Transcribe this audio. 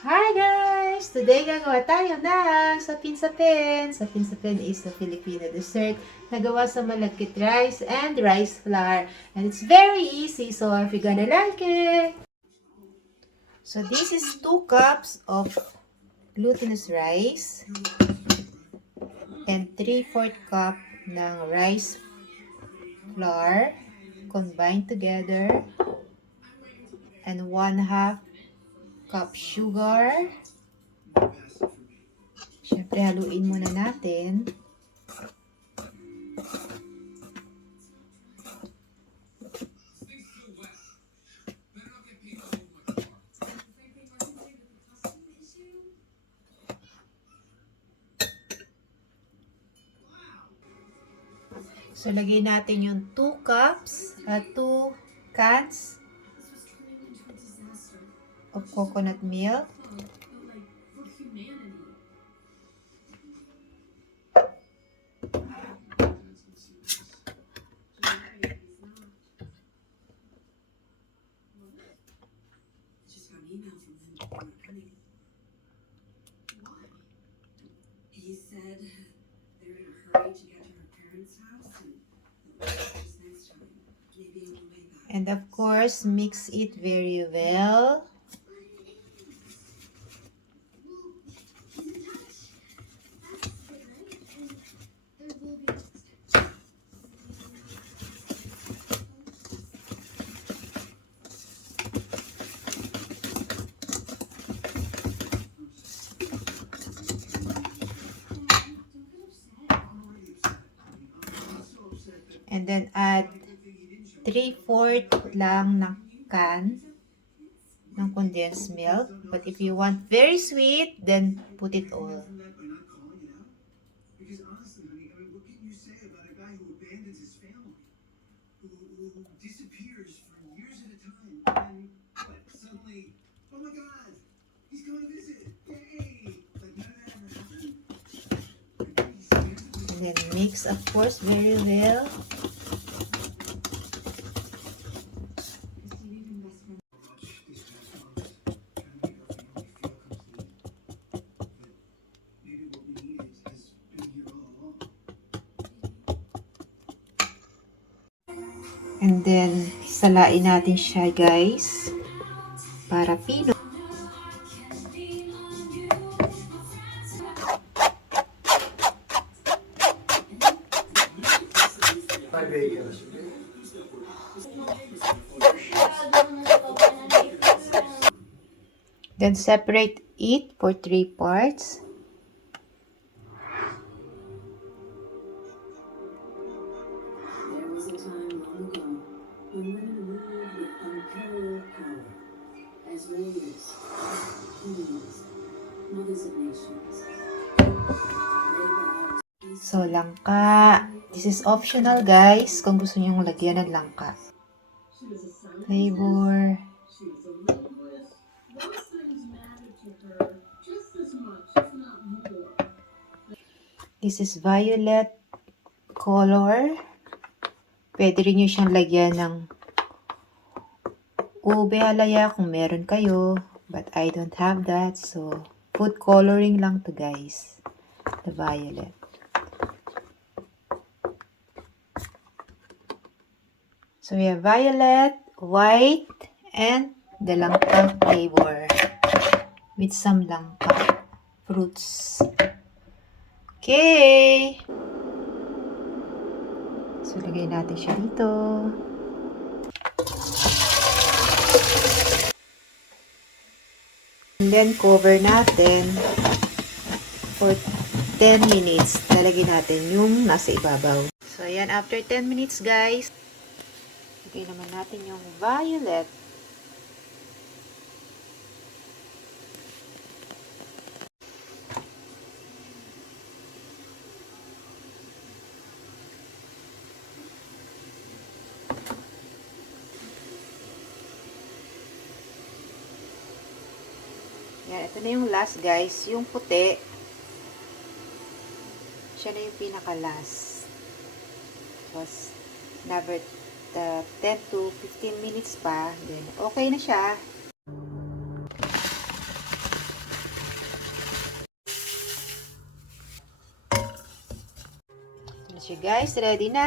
Hi guys! Today gagawa tayo ng sapin-sapin. Sapin-sapin is a Filipino dessert na gawa sa malagkit rice and rice flour. And it's very easy, so if you're gonna like it. So this is 2 cups of glutinous rice and 3/4 cup ng rice flour combined together and 1/2 cup sugar. Siyempre, haluin muna natin. So, lagay natin yung 2 cups, 2 cans of coconut milk. He said they're in a hurry to get to her parents' house and just next time, maybe on the way back. And of course, mix it very well. And then add 3/4 lang ng can ng condensed milk. But if you want very sweet, then put it all. Because honestly, honey, I mean, what can you say about a guy who abandons his family, who disappears for years at a time, and but suddenly, oh my God, he's coming to visit! Yay! Like none of that ever happened. And then mix, of course, very well. And then, salain natin siya, guys. Para pino. Then, separate it for 3 parts. There was a time long ago when women ruled with unparalleled power as warriors, queens, mothers of nations. They vowed So, langka. This is optional, guys, kung gusto nyo lagyan ng langka. she was a son. Flavor. She was a linguist. Those things mattered to her just as much, if not more. This is violet color. Pwede rin nyo siyang lagyan ng ube halaya kung meron kayo. But I don't have that. So, food coloring lang to, guys. The violet. So, we have violet, white, and the langka flavor. With some langka fruits. Okay! So, lagay natin siya dito. And then, cover natin for 10 minutes. Lalagay natin yung nasa ibabaw. So, ayan. After 10 minutes, guys, lagay naman natin yung violet. Yan, ito na yung last, guys. Yung puti, siya na yung pinaka-last. Was never 10 to 15 minutes pa. Then, okay na siya. Ito na siya guys, ready na.